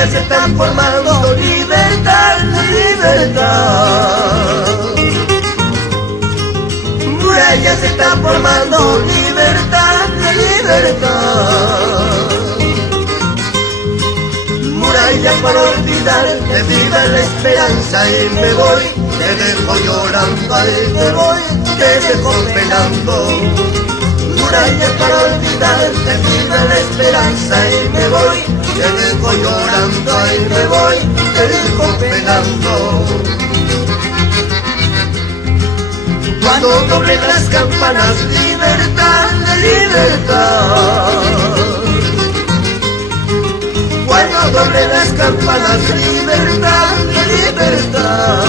murallas se están formando, libertad, libertad. Murallas se están formando, libertad, libertad. Murallas para olvidar, que viva la esperanza y me voy, te dejo llorando, ahí me voy, te dejo penando. Murallas para olvidar, que viva la esperanza y me voy, te dejo llorando, ahí me voy, te dejo penando. Cuando doblen las campanas, libertad, libertad. Cuando doblen las campanas, libertad, libertad.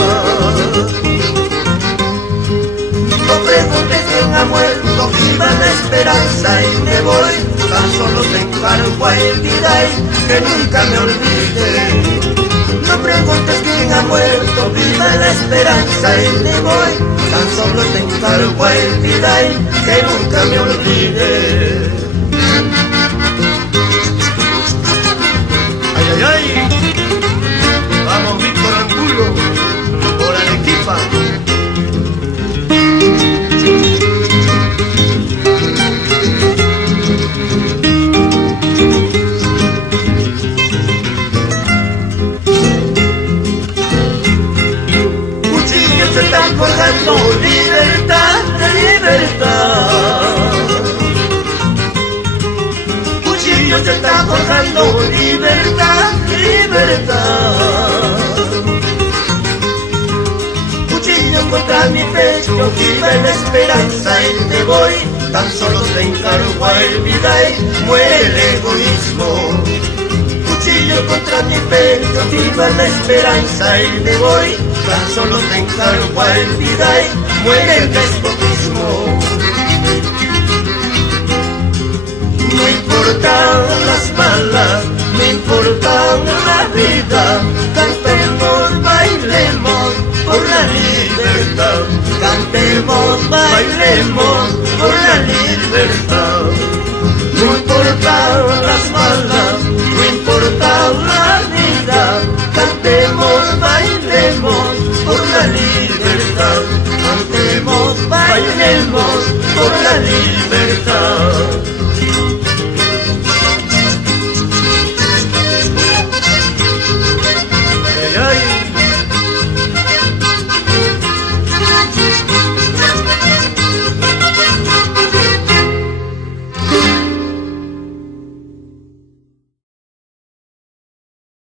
No preguntes quién ha muerto, viva la esperanza y me voy. Tan solo te encargo a el Vidai, que nunca me olvide. No preguntes quién ha muerto, viva la esperanza y me voy. Tan solo te encargo a el Vidai, que nunca me olvide. Ay, ay, ay. Vamos, Víctor Angulo, por Arequipa. Se están forjando, libertad, libertad. Cuchillos se están forjando, libertad, libertad. Cuchillos contra mi pecho, viva la esperanza y me voy. Tan solo te encargo a el Vidai, muere el egoísmo. Cuchillo contra mi pecho, viva la esperanza y me voy. Tan solo te encargo a el Vidai, muere el despotismo. No importan las balas, no importan la vida. Cantemos, bailemos por la libertad. Cantemos, bailemos por la libertad. No importan las balas, no importa la vida. Cantemos, bailemos por la libertad. Cantemos, bailemos por la libertad.